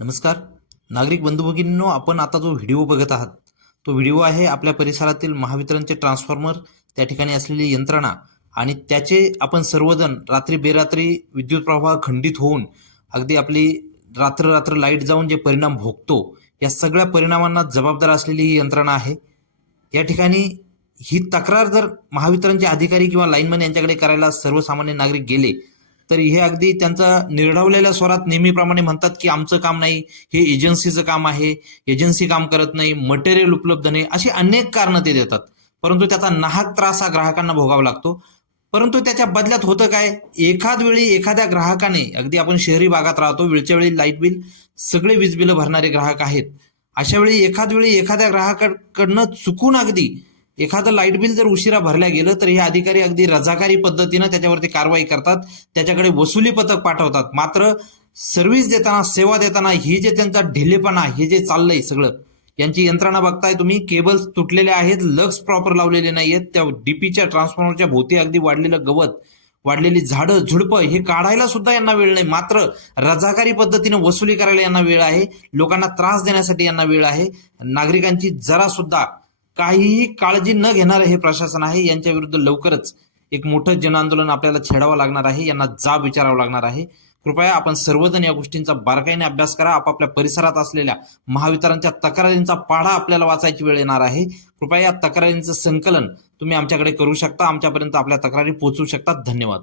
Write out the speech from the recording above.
नमस्कार. नागरिक बंधू भगिनींनो आपण आता जो व्हिडिओ बघत आहात तो व्हिडिओ आहे आपल्या परिसरातील महावितरणचे ट्रान्सफॉर्मर त्या ठिकाणी असलेली यंत्रणा आणि त्याचे आपण सर्वजण रात्री बेरात्री विद्युत प्रवाह खंडित होऊन अगदी आपली रात्र रात्र लाइट जाऊन जे परिणाम भोगतो या सगळ्या परिणामांना जबाबदार असलेली ही यंत्रणा आहे. या ठिकाणी ही तक्रार जर महावितरणचे अधिकारी किंवा लाईनमन यांच्याकडे करायला सर्वसामान्य नागरिक गेले तर हे अगदी त्यांचा निर्ढवलेल्या स्वरात नेहमीप्रमाणे म्हणतात की आमचं काम नाही हे एजन्सीचं काम आहे एजन्सी काम करत नाही मटेरियल उपलब्ध नाही अशी अनेक कारणं ते देतात. परंतु त्याचा नाहक त्रास हा ग्राहकांना भोगावा लागतो. परंतु त्याच्या बदल्यात होतं काय? एखाद वेळी एखाद्या ग्राहकाने अगदी आपण शहरी भागात राहतो वेळच्या वेळी लाइट बिल सगळे वीज बिलं भरणारे ग्राहक आहेत. अशा वेळी एखाद वेळी एखाद्या ग्राहकाकडनं चुकून अगदी एखादं लाइट बिल जर उशिरा भरल्या गेलं तर हे अधिकारी अगदी रजाकारी पद्धतीनं त्याच्यावरती कारवाई करतात. त्याच्याकडे वसुली पथक पाठवतात. मात्र सर्व्हिस देताना सेवा देताना ही जे त्यांचा ढिलेपणा हे जे चाललंय सगळं यांची यंत्रणा बघताय तुम्ही. केबल्स तुटलेले आहेत लक्स प्रॉपर लावलेले नाहीयेत. त्या डीपीच्या ट्रान्सफॉर्मरच्या भोवती अगदी वाढलेलं गवत वाढलेली झाडं झुडपं हे काढायला सुद्धा यांना वेळ नाही. मात्र रजाकारी पद्धतीनं वसुली करायला यांना वेळ आहे. लोकांना त्रास देण्यासाठी यांना वेळ आहे. नागरिकांची जरा सुद्धा काहीही काळजी न घेणारं हे प्रशासन आहे. यांच्या विरुद्ध लवकरच एक मोठं जनआंदोलन आपल्याला छेडावं लागणार आहे. यांना जाब विचारावं लागणार आहे. कृपया आपण सर्वजण या गोष्टींचा बारकाईने अभ्यास करा. आपापल्या परिसरात असलेल्या महावितरणच्या तक्रारींचा पाढा आपल्याला वाचायची वेळ येणार आहे. कृपया या तक्रारींचं संकलन तुम्ही आमच्याकडे करू शकता. आमच्यापर्यंत आपल्या तक्रारी पोहोचवू शकता. धन्यवाद.